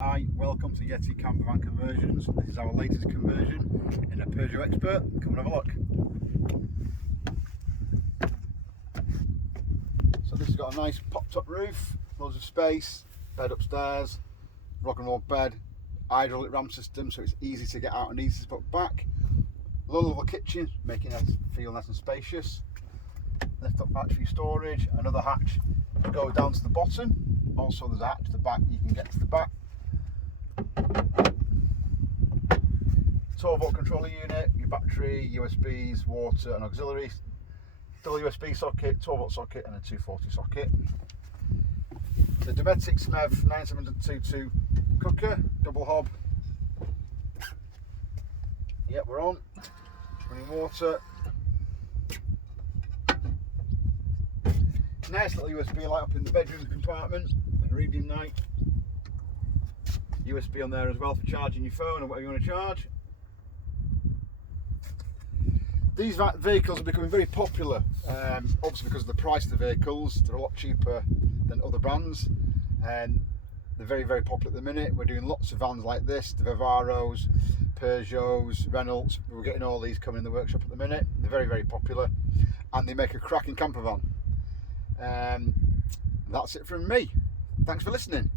Hi, welcome to Yeti Campervan Conversions. This is our latest conversion in a Peugeot Expert. Come and have a look. So this has got a nice pop-top roof, loads of space, bed upstairs, rock and roll bed, hydraulic ramp system so it's easy to get out and easy to put back. Little kitchen, making it feel nice and spacious. Lift up hatch for your storage, another hatch to go down to the bottom. Also there's a hatch to the back, you can get to the back. 12 volt controller unit, your battery, USBs, water and auxiliary, double USB socket, 12 volt socket and a 240 socket. The Dometic SMEV 9722 cooker, double hob. Yep, we're on. Running water. Nice little USB light up in the bedroom compartment and a evening night. USB on there as well for charging your phone or whatever you want to charge. These vehicles are becoming very popular, obviously because of the price of the vehicles. They're a lot cheaper than other brands and they're very, very popular at the minute. We're doing lots of vans like this, the Vivaros, Peugeots, Renaults. We're getting all these coming in the workshop at the minute. They're very, very popular and they make a cracking camper van. That's it from me. Thanks for listening.